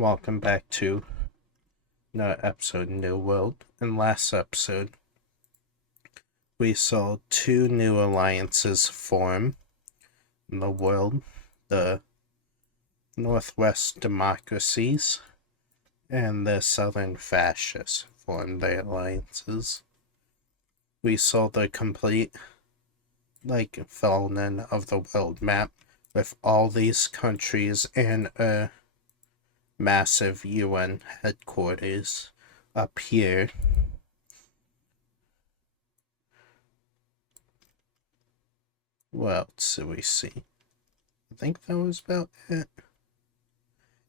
Welcome back to another episode of New World. In last episode, we saw two new alliances form in the world. The Northwest Democracies and the Southern Fascists formed their alliances. We saw the complete filling of the world map with all these countries and a massive UN headquarters up here. What else do we see? I think that was about it.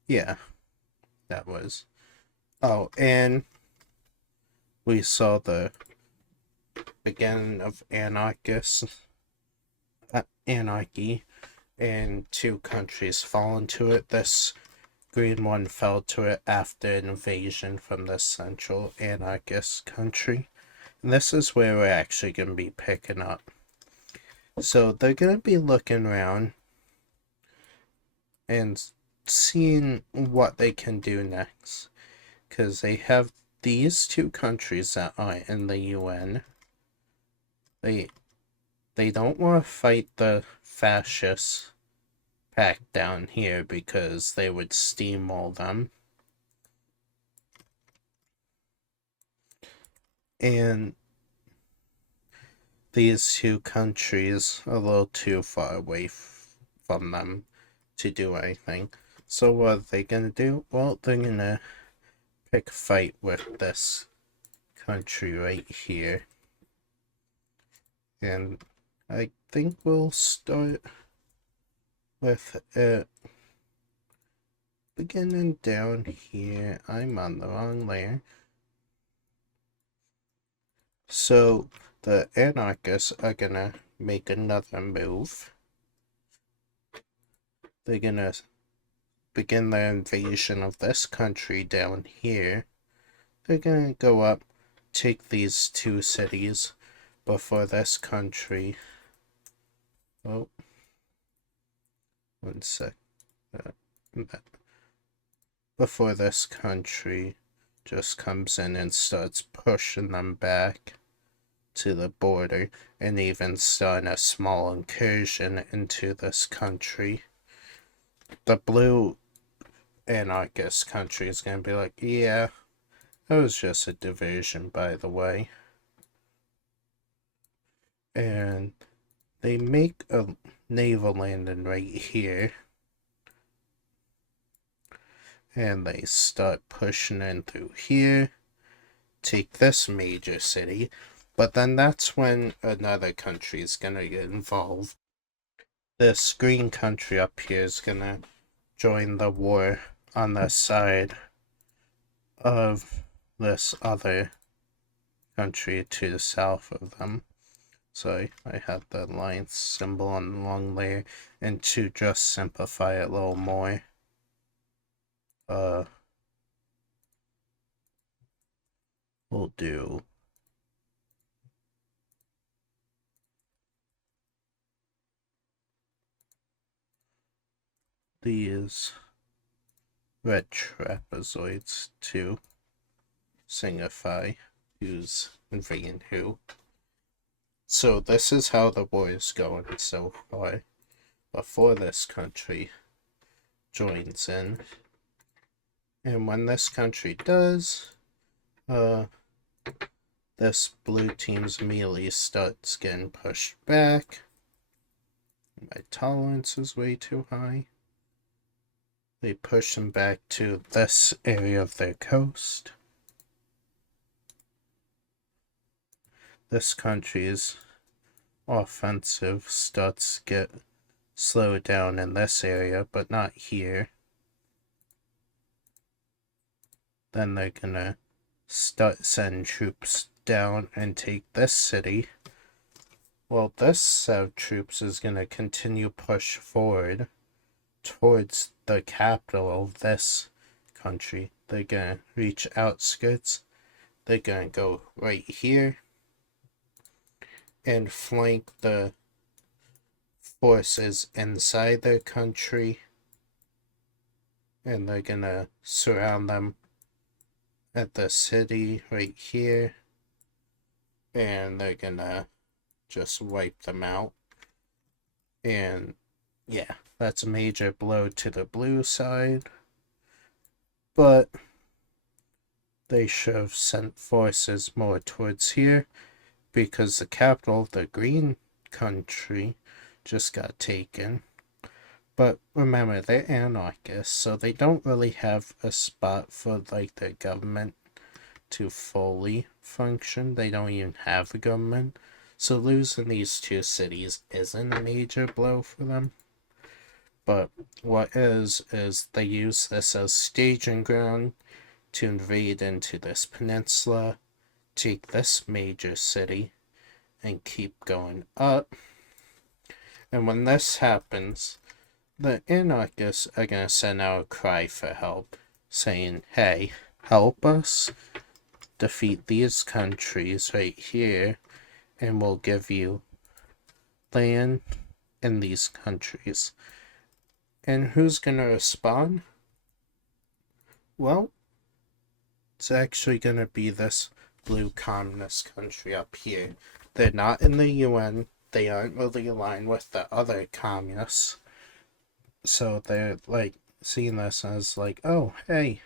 Yeah, that was. Oh, and we saw the beginning of anarchy, and two countries fall into it. This green one fell to it after an invasion from the central anarchist country. And this is where we're actually going to be picking up. So they're going to be looking around and seeing what they can do next. Because they have these two countries that are in the UN. They don't want to fight the fascists back down here because they would steamroll them. And these two countries are a little too far away from them to do anything. So what are they gonna do? Well, they're gonna pick a fight with this country right here. And I think we'll start with it beginning down here. I'm on the wrong layer. So the anarchists are gonna make another move. They're gonna begin their invasion of this country down here. They're gonna go up, take these two cities before this country. Oh, one sec. Before this country just comes in and starts pushing them back to the border and even starting a small incursion into this country. The blue anarchist country is going to be like, yeah, that was just a diversion, by the way. And they make a naval landing right here. And they start pushing in through here, take this major city. But then that's when another country is going to get involved. This green country up here is going to join the war on the side of this other country to the south of them. So I had the alliance symbol on the long layer, and to just simplify it a little more, we'll do these red trapezoids to signify who's invading who. So this is how the war is going so far before this country joins in. And when this country does, this blue team's melee starts getting pushed back. My tolerance is way too high. They push them back to this area of their coast. This country's offensive starts to get slowed down in this area, but not here. Then they're gonna start sending troops down and take this city. Well, this set of troops is gonna continue push forward towards the capital of this country. They're gonna reach outskirts. They're gonna go right here and flank the forces inside their country. and they're gonna surround them at the city right here, and they're gonna just wipe them out. And yeah, that's a major blow to the blue side, but they should have sent forces more towards here because the capital, the green country, just got taken. But remember, they're anarchists, so they don't really have a spot for like their government to fully function. They don't even have a government. So losing these two cities isn't a major blow for them. But what is they use this as staging ground to invade into this peninsula, take this major city, and keep going up. And when this happens, the anarchists are going to send out a cry for help, saying, hey, help us defeat these countries right here, and we'll give you land in these countries. And who's going to respond? Well, it's actually going to be this blue communist country up here. They're not in the UN. They aren't really aligned with the other communists. So they're like seeing this as like, oh, hey,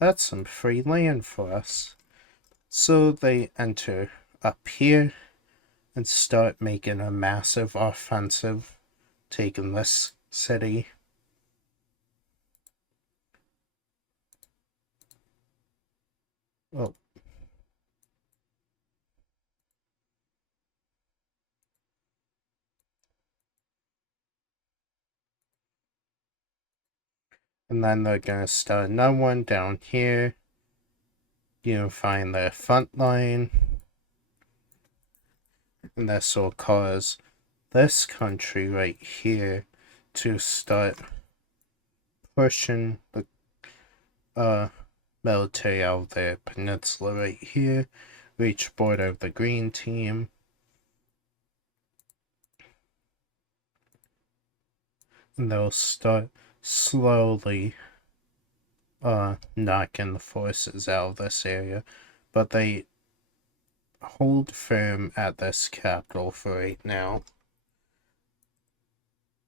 that's some free land for us. So they enter up here and start making a massive offensive, taking this city. Oh. And then they're going to start another one down here. Unifying their front line. And this will cause this country right here to start pushing the military out of their peninsula right here, reach border of the green team. And they'll start slowly knocking the forces out of this area, but they hold firm at this capital for right now,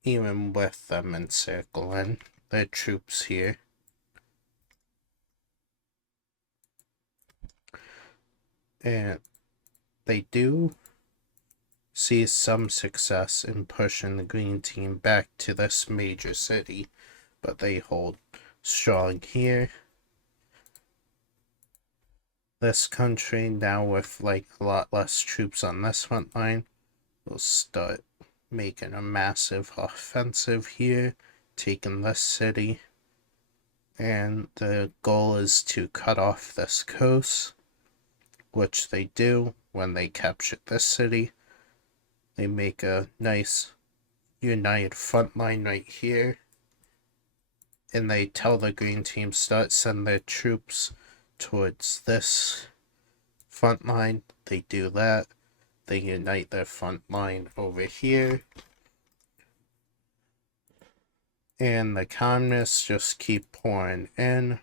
even with them encircling their troops here. And they do see some success in pushing the green team back to this major city, but they hold strong here. This country, now with like a lot less troops on this front line, will start making a massive offensive here, taking this city. And the goal is to cut off this coast, which they do when they capture this city. They make a nice united front line right here. And they tell the green team start sending their troops towards this front line. They do that. They unite their front line over here. And the communists just keep pouring in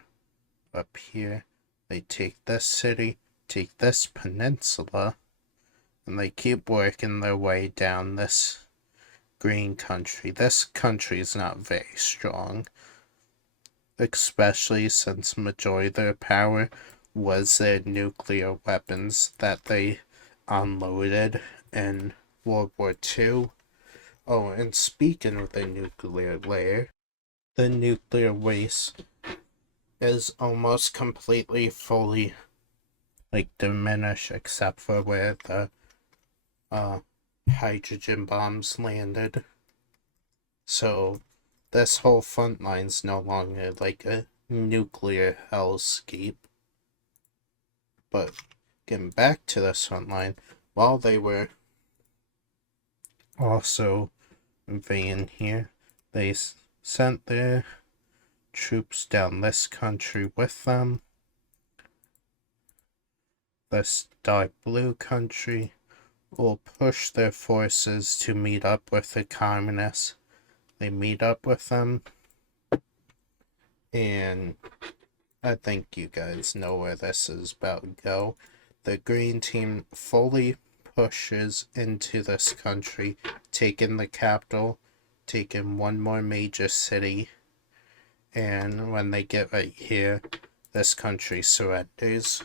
up here. They take this city, take this peninsula, and they keep working their way down this green country. This country is not very strong, especially since majority of their power was their nuclear weapons that they unloaded in World War II. Oh, and speaking of the nuclear layer, the nuclear waste is almost completely fully diminished except for where the hydrogen bombs landed. So this whole front line's no longer like a nuclear hellscape. But getting back to this front line, while they were also invading here, they sent their troops down this country with them. This dark blue country will push their forces to meet up with the communists. They meet up with them, And I think you guys know where this is about to go. The green team fully pushes into this country, taking the capital, taking one more major city, and when they get right here, this country surrenders.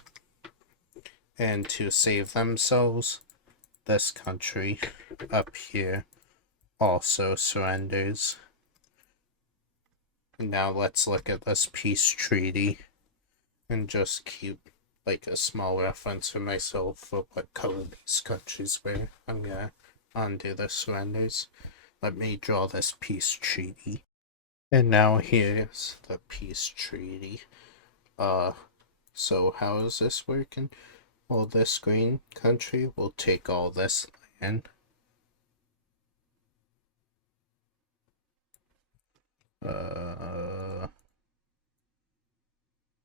And to save themselves, this country up here also surrenders. Now let's look at this peace treaty and just keep like a small reference for myself for what color these countries were. I'm gonna undo the surrenders. Let me draw this peace treaty. And now here's the peace treaty. So how is this working? Well, this green country will take all this land.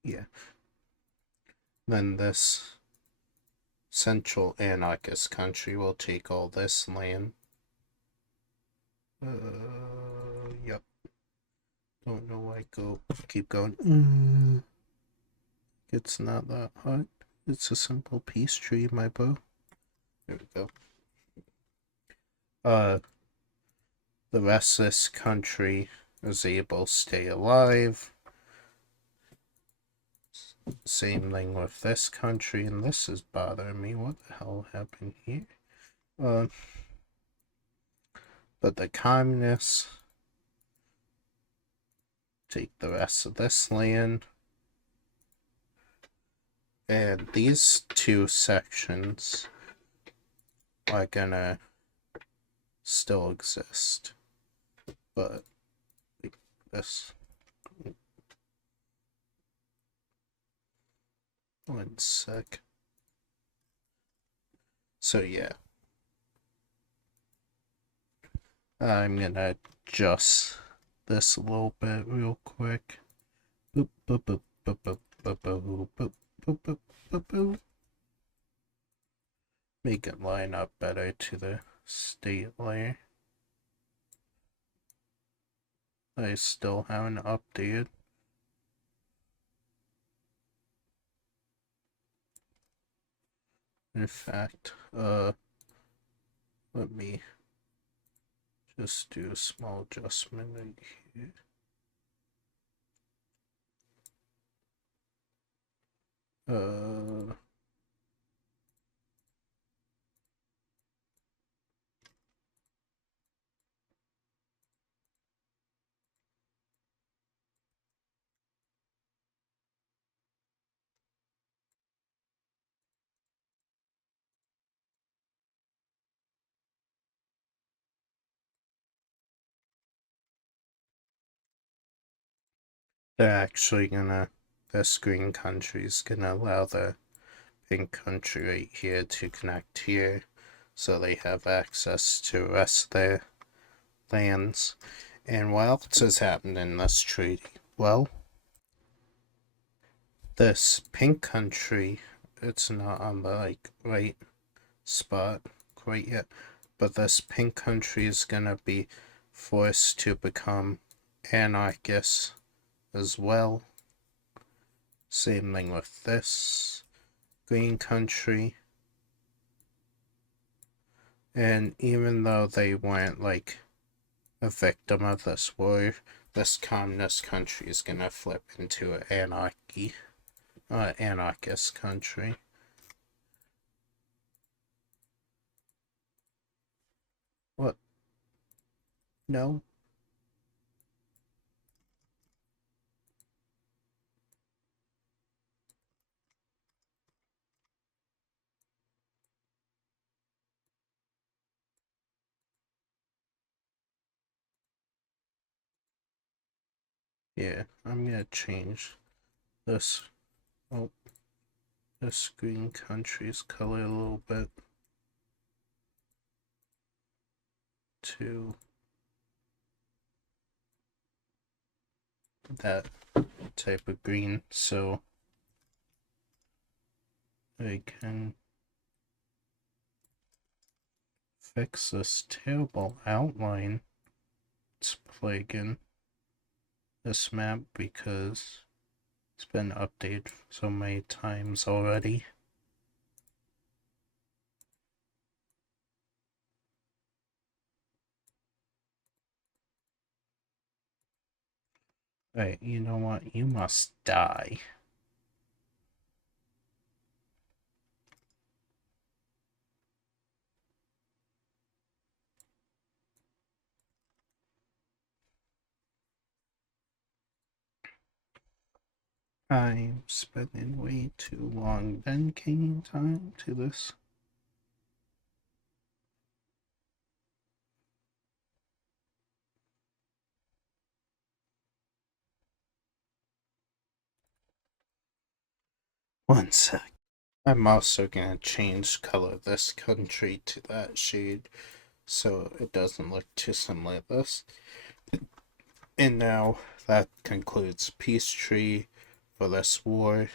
Yeah. Then this central anarchist country will take all this land. Yep. Don't know why keep going. It's not that hard. It's a simple peace tree, my bro. There we go. The rest of this country is able to stay alive. Same thing with this country, and this is bothering me. What the hell happened here? But the communists take the rest of this land. And these two sections are gonna still exist. But like this. One sec. So yeah. I'm gonna adjust this a little bit real quick. Boop, boop, boop, boop, boop, boop, boop, boop, boop, boop, boop, boop. Make it line up better to the state layer. I still haven't updated. In fact, let me just do a small adjustment right here. They're actually gonna, this green country is gonna allow the pink country right here to connect here, so they have access to the rest of their lands. And what else has happened in this treaty? Well, this pink country, it's not on the right spot quite yet, but this pink country is gonna be forced to become anarchist as well. Same thing with this green country. And even though they weren't like a victim of this war, this communist country is gonna flip into an anarchist country. What? No? Yeah, I'm gonna change this. Oh, this green country's color a little bit to that type of green, so I can fix this terrible outline it's plaguing. this map because it's been updated so many times already. Right, you know what? You must die. I'm spending way too long dedicating time to this. One sec. I'm also gonna change color this country to that shade so it doesn't look too similar to this. And now that concludes peace tree for this war.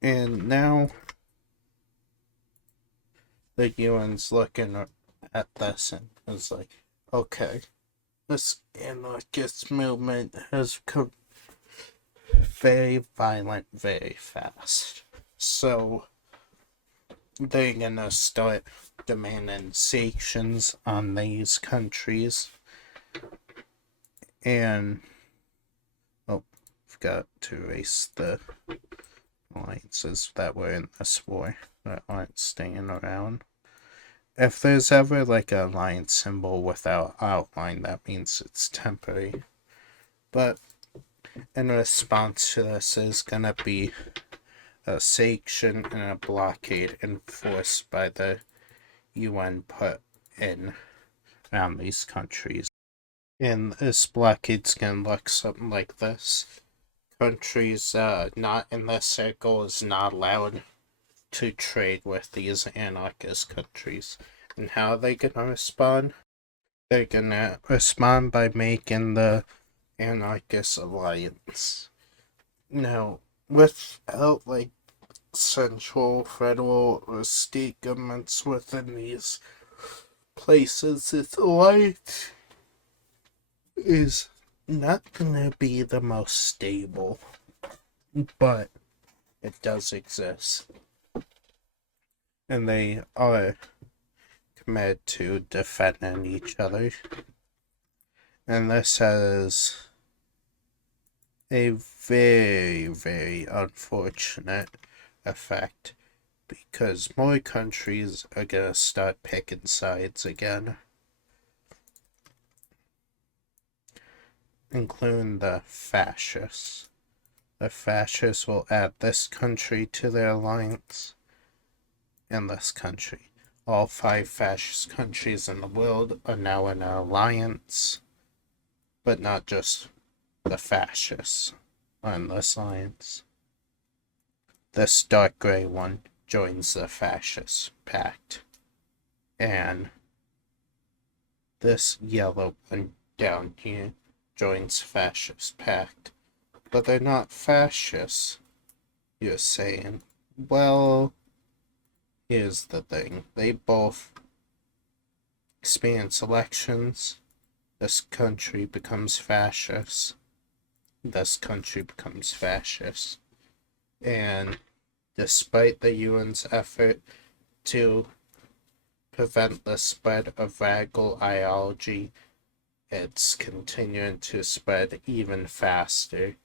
And now the UN's looking at this and is like, okay, this anarchist movement has come very violent very fast. So they're gonna start demanding sanctions on these countries. And forgot to erase the alliances that were in this war that aren't staying around. If there's ever like an alliance symbol without outline, that means it's temporary. But in response to this is gonna be a sanction and a blockade enforced by the UN put in around these countries. And this blockade's gonna look something like this. Countries not in this circle is not allowed to trade with these anarchist countries. And how are they gonna respond? They're gonna respond by making the anarchist alliance. Now, without like central, federal, or state governments within these places, this alliance is not gonna be the most stable, but it does exist. And they are committed to defending each other. And this has a very, very unfortunate effect because more countries are gonna start picking sides again, including the fascists. The fascists will add this country to their alliance and this country. All 5 fascist countries in the world are now in an alliance, but not just the fascists on this alliance. This dark gray one joins the fascist pact, and this yellow one down here joins fascist pact. But they're not fascists, you're saying. Well, here's the thing. They both experience elections. This country becomes fascist. This country becomes fascist. And despite the UN's effort to prevent the spread of radical ideology, it's continuing to spread even faster.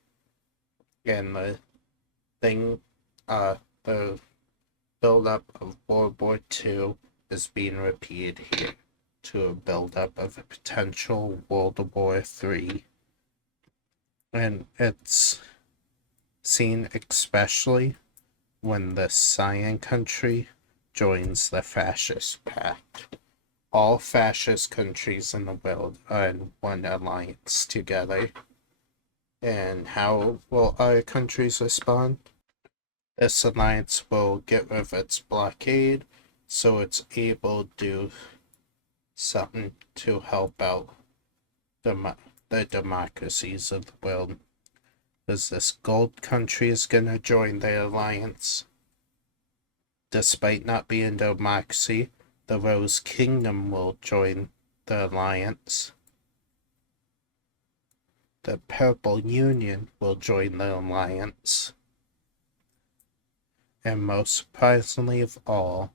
And the build-up of World War II is being repeated here to a build-up of a potential World War III. And it's seen especially when the cyan country joins the fascist pact. All fascist countries in the world are in one alliance together. And how will other countries respond? This alliance will get rid of its blockade, so it's able to do something to help out the democracies of the world. Because this gold country is gonna join the alliance. Despite not being a democracy, the Rose Kingdom will join the alliance. the Purple Union will join the alliance. And most surprisingly of all,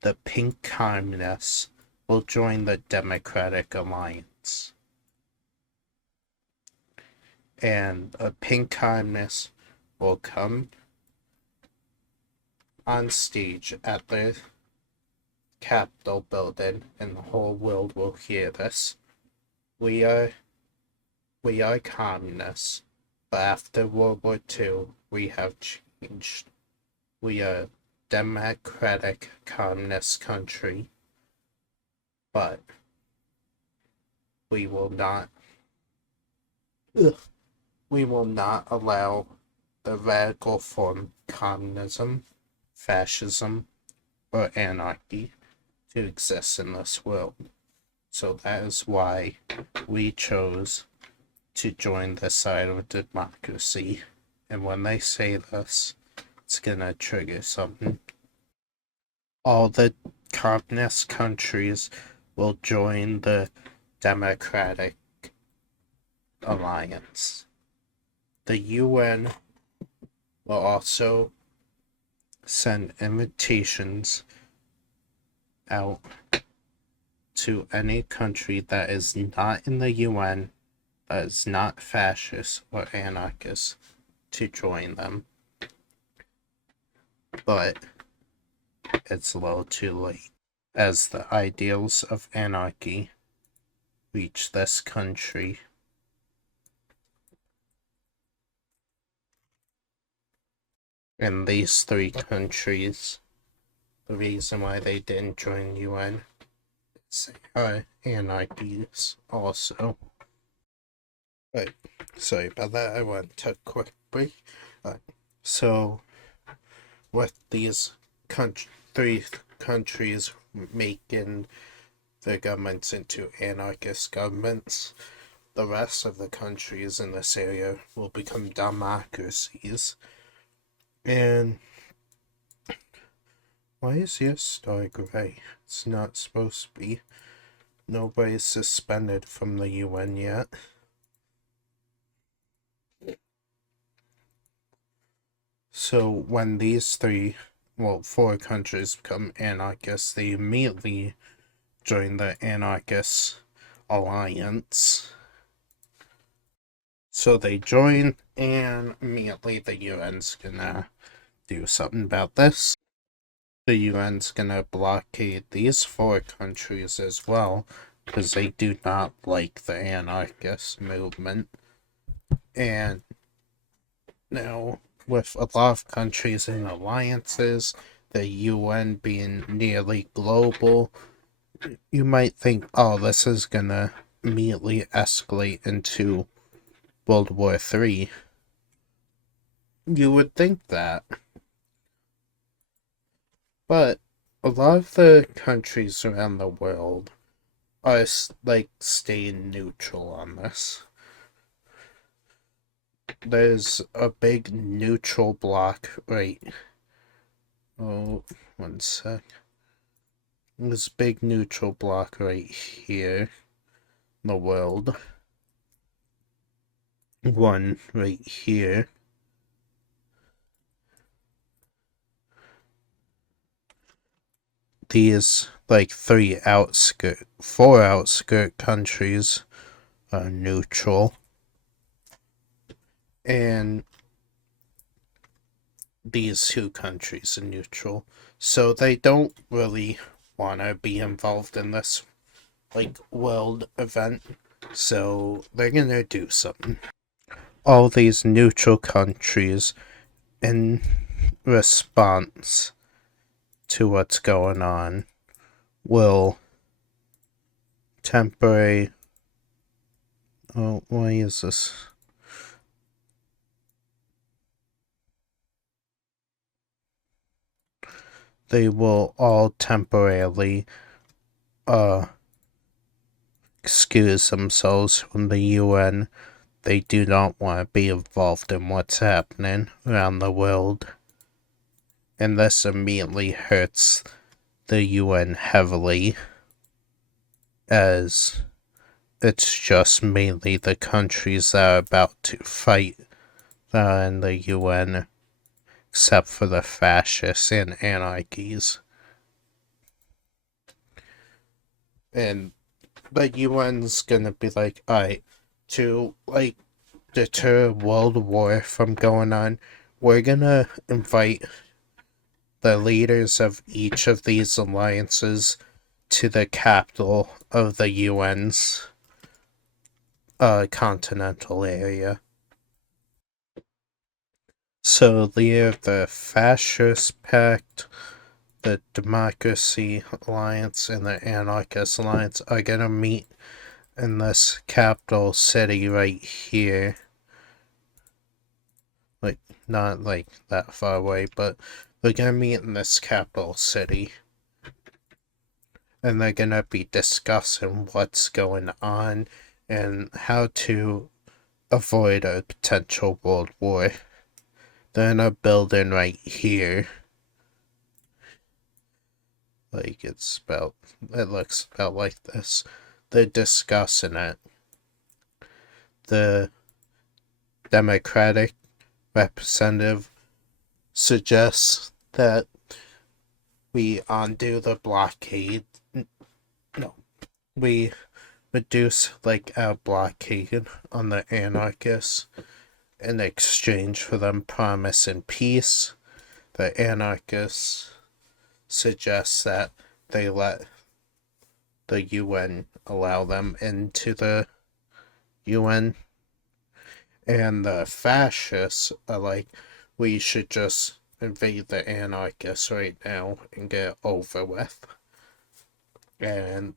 the Pink Communists will join the Democratic Alliance. And a Pink Communist will come on stage at the Capitol building, and the whole world will hear this. We are communists, but after World War II, we have changed. We are a democratic communist country, but we will not allow the radical form communism, fascism, or anarchy to exist in this world. So that is why we chose to join the side of democracy. And when they say this, it's gonna trigger something. All the communist countries will join the Democratic Alliance. The UN will also send invitations out to any country that is not in the UN, that is not fascist or anarchist, to join them. But it's a little too late, as the ideals of anarchy reach this country. And these three countries, the reason why they didn't join UN is they are anarchies also. Right, sorry about that, I went to a quick break. So, with these three countries making their governments into anarchist governments, the rest of the countries in this area will become democracies. And why is your star gray? It's not supposed to be. Nobody's suspended from the UN yet. So when these four countries become anarchists, they immediately join the anarchist alliance. So they join, and immediately the UN's gonna do something about this. The UN's gonna blockade these four countries as well, because they do not like the anarchist movement. And now, with a lot of countries in alliances, the UN being nearly global, you might think, oh, this is gonna immediately escalate into World War III. You would think that. But a lot of the countries around the world are staying neutral on this. There's a big neutral block right. Oh, one sec. This big neutral block right here in the world. One right here. These four outskirt countries are neutral. And these two countries are neutral. So they don't really want to be involved in this world event. So they're gonna do something. All these neutral countries, in response to what's going on, will temporarily... Oh, why is this? They will all temporarily excuse themselves from the UN. They do not want to be involved in what's happening around the world. And this immediately hurts the UN heavily, as it's just mainly the countries that are about to fight that are in the UN, except for the fascists and anarchies. And the UN's gonna be like, alright, to like deter world war from going on, we're gonna invite the leaders of each of these alliances to the capital of the UN's continental area. So the Fascist Pact, the Democracy Alliance, and the Anarchist Alliance are gonna meet in this capital city right here. Like, not like that far away, but they're gonna meet in this capital city. And they're gonna be discussing what's going on and how to avoid a potential world war. They're in a building right here. Like, it looks about like this. They're discussing it. The Democratic representative suggests that we undo the blockade. No, we reduce like our blockade on the anarchists in exchange for them promising peace. The anarchists suggest that they let the UN allow them into the UN. And the fascists are like, we should just invade the anarchists right now and get it over with. And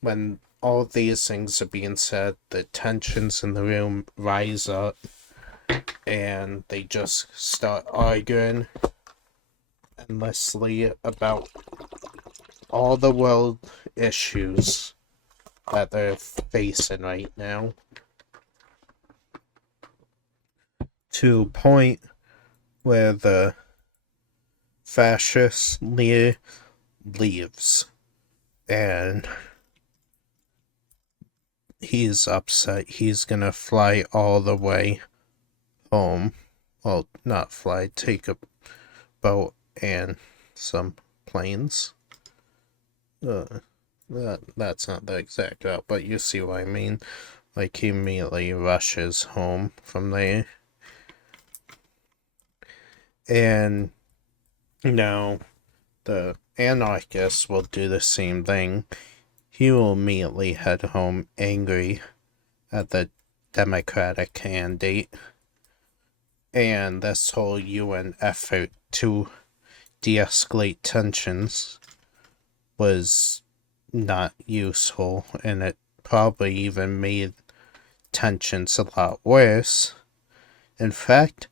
when all these things are being said, the tensions in the room rise up and they just start arguing endlessly about all the world issues that they're facing right now, to a point where the fascist leader leaves and he's upset. He's gonna fly all the way home. Well, not fly, take a boat and some planes. That's not the exact route, but you see what I mean. Like, he immediately rushes home from there. And now the anarchist will do the same thing. He will immediately head home angry at the Democratic candidate. And this whole UN effort to de-escalate tensions was not useful, and it probably even made tensions a lot worse. In fact,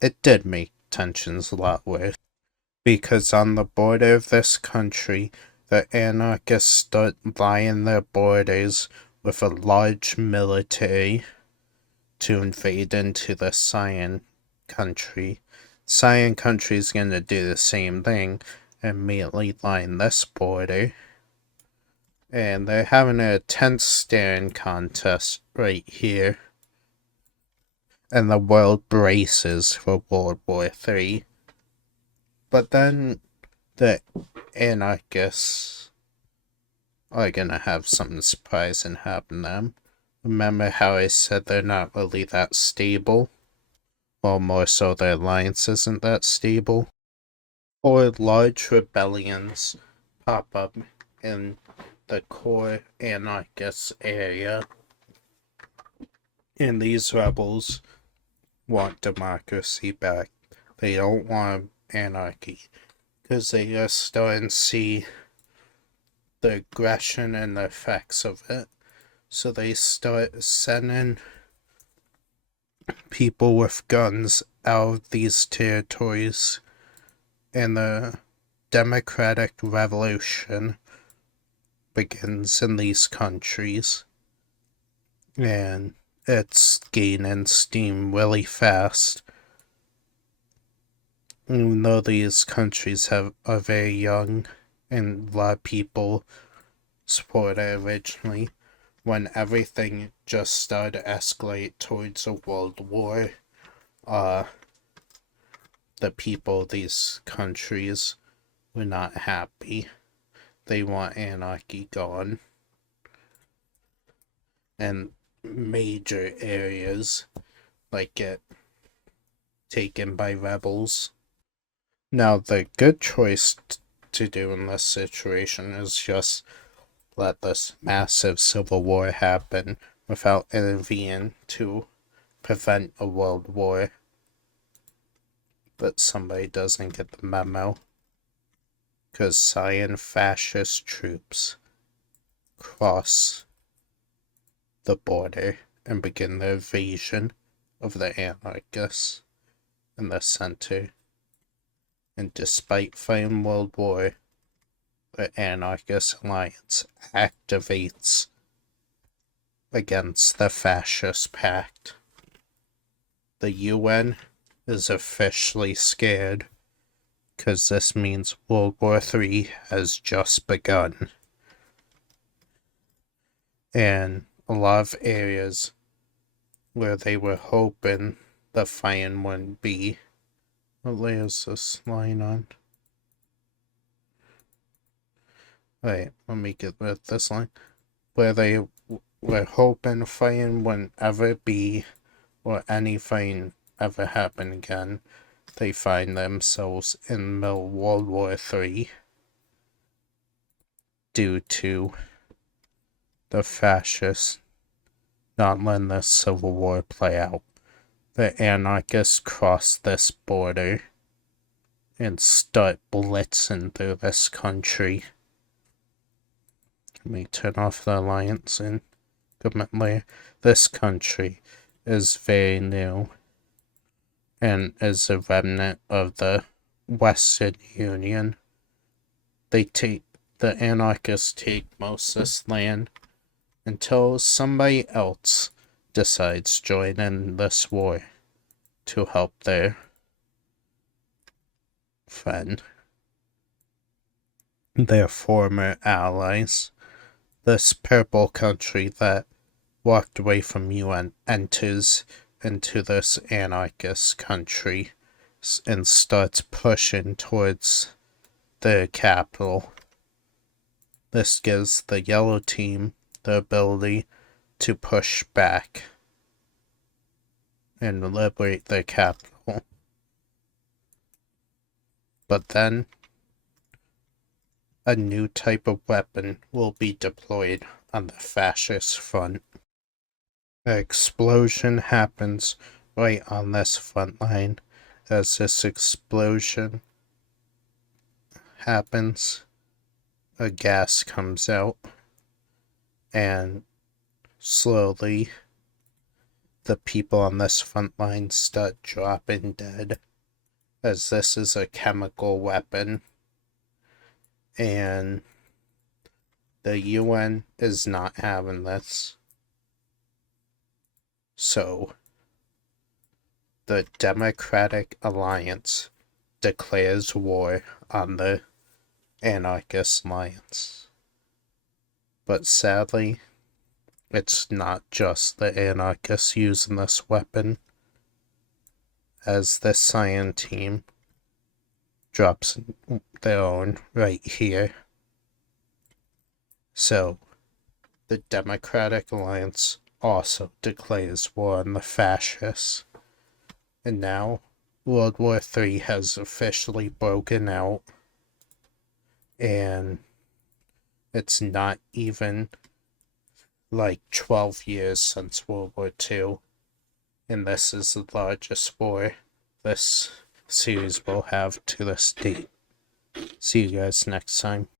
it did make tensions a lot worse, because on the border of this country, the anarchists start lining their borders with a large military to invade into the Cyan country. Cyan country is going to do the same thing, immediately line this border. And they're having a tense staring contest right here. And the world braces for World War III. But then the anarchists are gonna have something surprising happen to them. Remember how I said they're not really that stable? Well, more so their alliance isn't that stable. Or large rebellions pop up in the core anarchist area. And these rebels want democracy back. They don't want anarchy, because they are starting to see the aggression and the effects of it. So they start sending people with guns out of these territories, and the democratic revolution begins in these countries. And it's gaining steam really fast. Even though these countries are very young and a lot of people supported it originally, when everything just started to escalate towards a world war, the people of these countries were not happy. They want anarchy gone. And major areas like get taken by rebels. Now, the good choice to do in this situation is just let this massive civil war happen without intervening to prevent a world war. But somebody doesn't get the memo, because Cyan fascist troops cross the border and begin the invasion of the anarchists in the center. And despite fighting World War, the Anarchist Alliance activates against the Fascist Pact. The UN is officially scared, because this means World War III has just begun. And a lot of areas where they were hoping the fighting wouldn't be. What layer is this line on? Wait, let me get rid of this line. Where they were hoping fighting wouldn't ever be, or any fighting ever happen again, they find themselves in the middle of World War III due to the fascists not letting the Civil War play out. The anarchists cross this border and start blitzing through this country. Let me turn off the alliance and government layer. This country is very new and is a remnant of the Western Union. The anarchists take most of this land until somebody else decides to join in this war to help their friend, their former allies. This purple country that walked away from UN enters into this anarchist country and starts pushing towards the capital. This gives the yellow team the ability to push back and liberate the capital. But then a new type of weapon will be deployed on the fascist front. The explosion happens right on this front line. As this explosion happens, a gas comes out, and slowly the people on this front line start dropping dead, as this is a chemical weapon. And the UN is not having this. So, the Democratic Alliance declares war on the Anarchist Alliance. But sadly, it's not just the anarchists using this weapon, as this Cyan team drops their own right here. So, the Democratic Alliance also declares war on the fascists. And now, World War III has officially broken out. And it's not even like 12 years since World War II. And this is the largest war this series will have to this date. See you guys next time.